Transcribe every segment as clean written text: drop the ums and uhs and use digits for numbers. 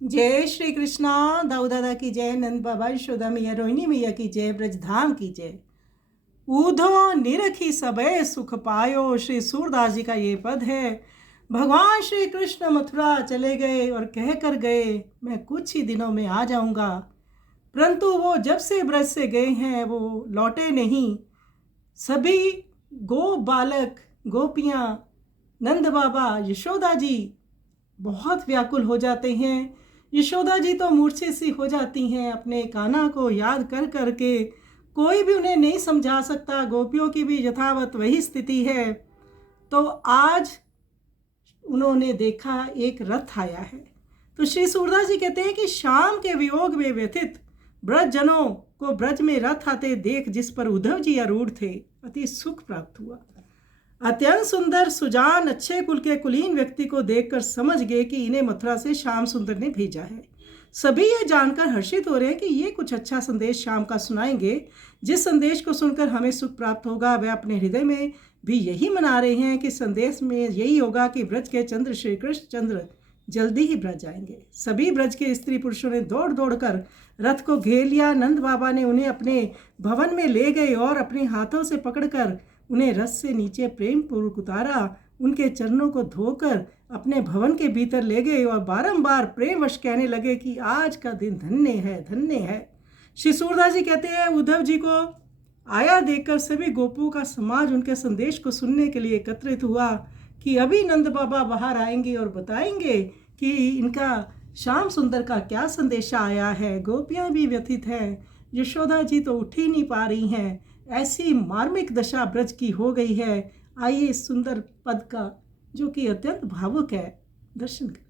जय श्री कृष्णा। दाऊ दादा की जय, नंद बाबा यशोदा मैया रोहिणी मैया की जय, ब्रजधाम की जय। ऊधो निरखी सबे सुख पायो, श्री सूरदास जी का ये पद है। भगवान श्री कृष्ण मथुरा चले गए और कह कर गए मैं कुछ ही दिनों में आ जाऊंगा, परंतु वो जब से ब्रज से गए हैं वो लौटे नहीं। सभी गो बालक गोपियाँ, नंद बाबा, यशोदा जी बहुत व्याकुल हो जाते हैं। यशोदा जी तो मूर्छित सी हो जाती हैं अपने कान्हा को याद कर कर के। कोई भी उन्हें नहीं समझा सकता, गोपियों की भी यथावत वही स्थिति है। तो आज उन्होंने देखा एक रथ आया है। तो श्री सूरदास जी कहते हैं कि शाम के वियोग में व्यथित ब्रज जनों को ब्रज में रथ आते देख जिस पर उद्धव जी आरूढ़ थे अति सुख प्राप्त हुआ। अत्यंत सुंदर सुजान अच्छे कुल के कुलीन व्यक्ति को देखकर समझ गए कि इन्हें मथुरा से श्याम सुंदर ने भेजा है। सभी ये जानकर हर्षित हो रहे हैं कि ये कुछ अच्छा संदेश श्याम का सुनाएंगे। जिस संदेश को सुनकर हमें सुख प्राप्त होगा वह अपने हृदय में भी यही मना रहे हैं कि संदेश में यही होगा कि ब्रज के चंद्र श्री कृष्ण चंद्र जल्दी ही ब्रज आएंगे। सभी ब्रज के स्त्री पुरुषों ने दौड़ दौड़ कर रथ को घेर लिया। नंद बाबा ने उन्हें अपने भवन में ले गए और अपने हाथों से पकड़कर उन्हें रथ से नीचे प्रेम पूर्वक उतारा। उनके चरणों को धोकर अपने भवन के भीतर ले गए और बारंबार प्रेमवश कहने लगे कि आज का दिन धन्य है, धन्य है। श्री सूरदास जी कहते हैं उद्धव जी को आया देखकर सभी गोपों का समाज उनके संदेश को सुनने के लिए एकत्रित हुआ कि अभी नंद बाबा बाहर आएंगे और बताएंगे कि इनका श्याम सुंदर का क्या संदेशा आया है। गोपियाँ भी व्यथित हैं, यशोदा जी तो उठ ही नहीं पा रही हैं। ऐसी मार्मिक दशा ब्रज की हो गई है। आइए इस सुंदर पद का जो कि अत्यंत भावुक है दर्शन करें।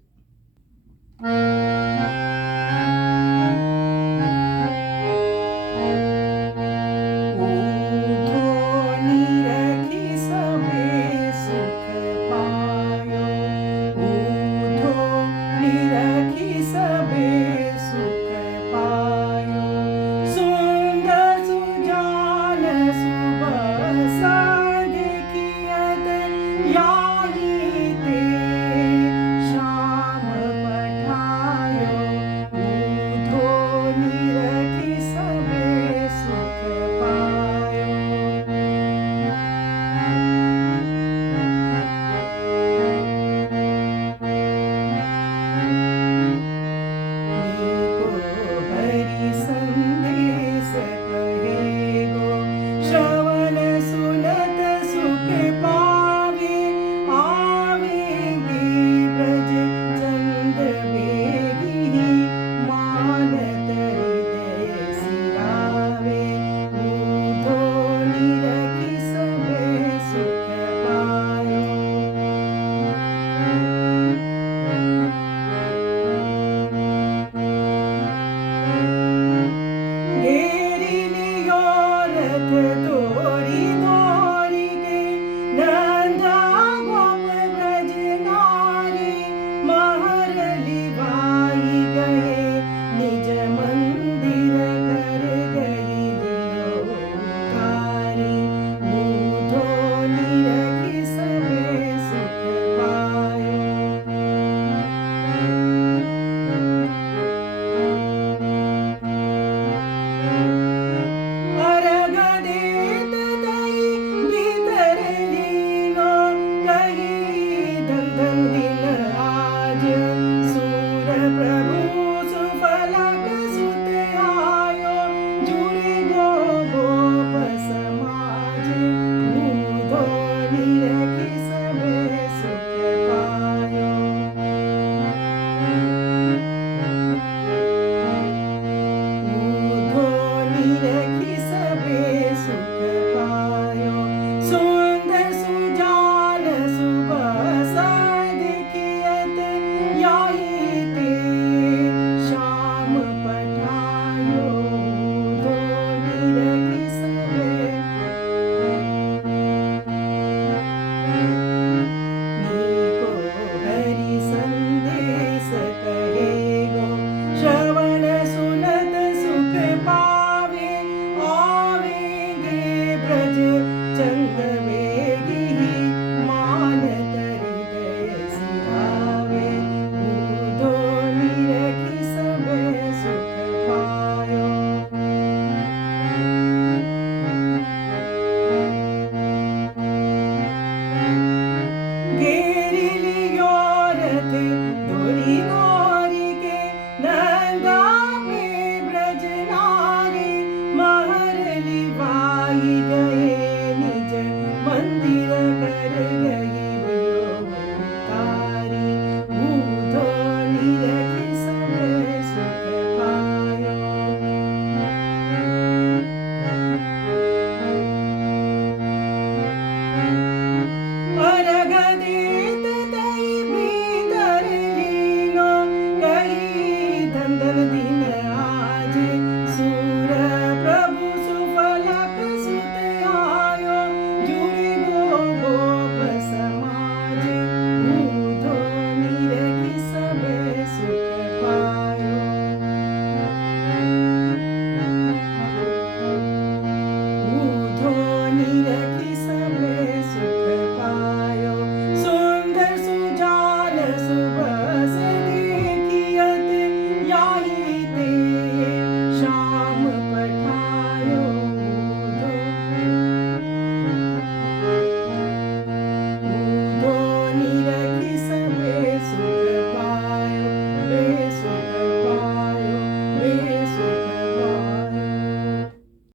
निरखी सबे